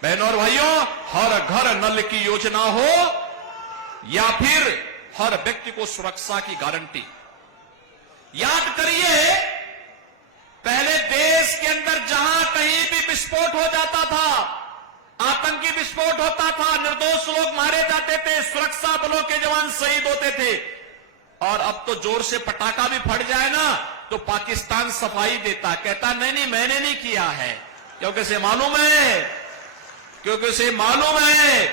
बहनों और भाइयों, हर घर नल की योजना हो या फिर हर व्यक्ति को सुरक्षा की गारंटी। याद करिए, पहले देश के अंदर जहां कहीं भी विस्फोट हो जाता था, आतंकी विस्फोट होता था, निर्दोष लोग मारे जाते थे, सुरक्षा बलों के जवान शहीद होते थे। और अब तो जोर से पटाखा भी फट जाए ना तो पाकिस्तान सफाई देता, कहता नहीं मैंने नहीं किया है, क्योंकि उसे मालूम है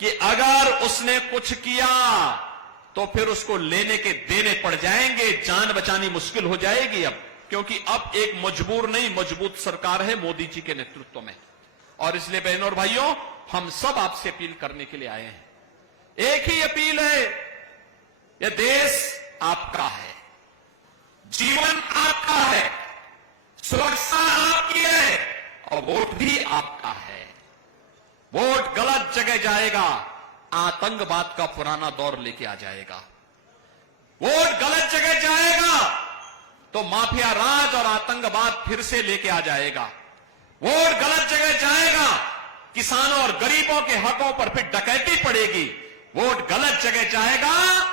कि अगर उसने कुछ किया तो फिर उसको लेने के देने पड़ जाएंगे, जान बचानी मुश्किल हो जाएगी अब, क्योंकि अब एक मजबूर नहीं मजबूत सरकार है मोदी जी के नेतृत्व में। और इसलिए बहनों और भाइयों, हम सब आपसे अपील करने के लिए आए हैं। एक ही अपील है, यह देश आपका है, जीवन आपका है, सुरक्षा आपकी है और वोट भी आपका है। वोट गलत जगह जाएगा, आतंकवाद का पुराना दौर लेके आ जाएगा। वोट गलत जगह जाएगा तो माफिया राज और आतंकवाद फिर से लेके आ जाएगा। वोट गलत जगह जाएगा, किसानों और गरीबों के हकों पर फिर डकैती पड़ेगी। वोट गलत जगह जाएगा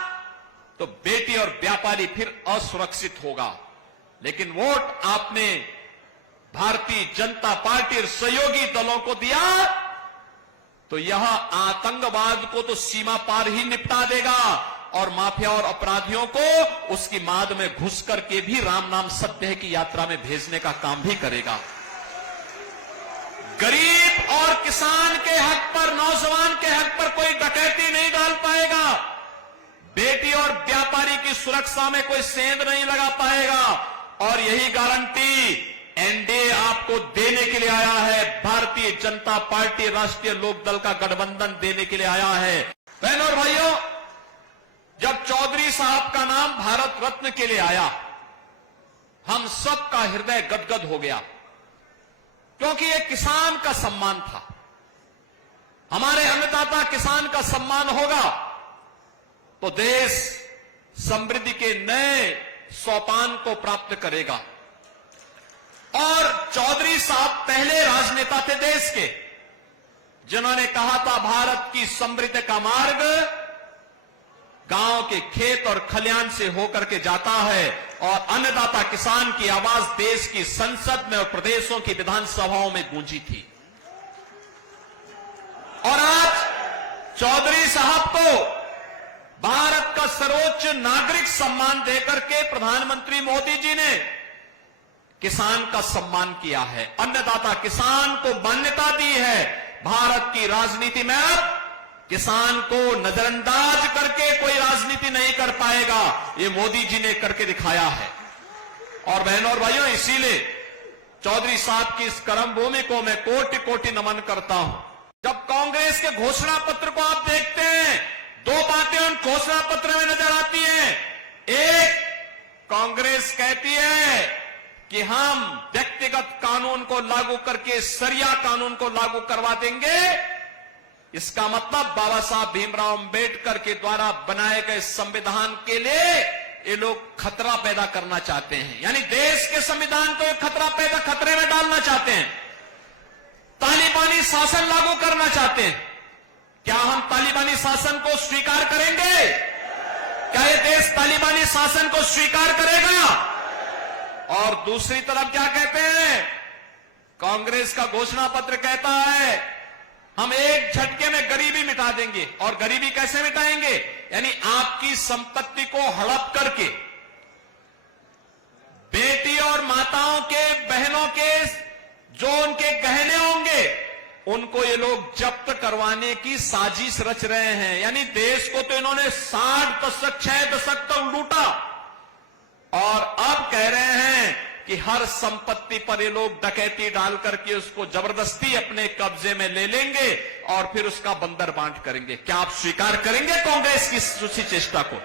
तो बेटी और व्यापारी फिर असुरक्षित होगा। लेकिन वोट आपने भारतीय जनता पार्टी और सहयोगी दलों को दिया तो यह आतंकवाद को तो सीमा पार ही निपटा देगा और माफिया और अपराधियों को उसकी माद में घुस करके भी राम नाम सत्य की यात्रा में भेजने का काम भी करेगा। गरीब और किसान के हक पर, नौजवान के हक पर कोई डकैती नहीं डाल पाएगा। बेटी और व्यापारी की सुरक्षा में कोई सेंध नहीं लगा पाएगा। और यही गारंटी एनडीए आपको देने के लिए आया है। भारतीय जनता पार्टी राष्ट्रीय लोकदल का गठबंधन देने के लिए आया है। बहनों और भाइयों, जब चौधरी साहब का नाम भारत रत्न के लिए आया, हम सबका हृदय गदगद हो गया, क्योंकि यह किसान का सम्मान था। हमारे अन्नदाता किसान का सम्मान होगा तो देश समृद्धि के नए सोपान को प्राप्त करेगा। और चौधरी साहब पहले राजनेता थे देश के, जिन्होंने कहा था भारत की समृद्धि का मार्ग गांव के खेत और खलियान से होकर के जाता है। और अन्नदाता किसान की आवाज देश की संसद में और प्रदेशों की विधानसभाओं में गूंजी थी। और आज चौधरी साहब को भारत का सर्वोच्च नागरिक सम्मान देकर के प्रधानमंत्री मोदी जी ने किसान का सम्मान किया है, अन्नदाता किसान को मान्यता दी है। भारत की राजनीति में अब किसान को नजरअंदाज करके कोई राजनीति नहीं कर पाएगा, ये मोदी जी ने करके दिखाया है। और बहनों और भाइयों, इसीलिए चौधरी साहब की इस कर्म भूमि को मैं कोटि कोटि नमन करता हूं। जब कांग्रेस के घोषणा पत्र को आप देखते हैं, दो बातें उन घोषणा पत्र में नजर आती हैं। एक, कांग्रेस कहती है कि हम व्यक्तिगत कानून को लागू करके शरिया कानून को लागू करवा देंगे। इसका मतलब बाबा साहब भीमराव अंबेडकर के द्वारा बनाए गए संविधान के लिए ये लोग खतरा पैदा करना चाहते हैं, यानी देश के संविधान को खतरे में डालना चाहते हैं। तालिबानी शासन लागू करना चाहते हैं। क्या हम तालिबानी शासन को स्वीकार करेंगे? क्या ये देश तालिबानी शासन को स्वीकार करेगा? और दूसरी तरफ क्या कहते हैं? कांग्रेस का घोषणा पत्र कहता है हम एक झटके में गरीबी मिटा देंगे। और गरीबी कैसे मिटाएंगे? यानी आपकी संपत्ति को हड़प करके बेटी और माताओं के, बहनों के जो उनके गहने होंगे उनको ये लोग जब्त करवाने की साजिश रच रहे हैं। यानी देश को तो इन्होंने 60 दशक 6 दशक तक लूटा और अब कह रहे हैं कि हर संपत्ति पर ये लोग डकैती डाल करके उसको जबरदस्ती अपने कब्जे में ले लेंगे और फिर उसका बंदर बांट करेंगे। क्या आप स्वीकार करेंगे कांग्रेस की उसी चेष्टा को?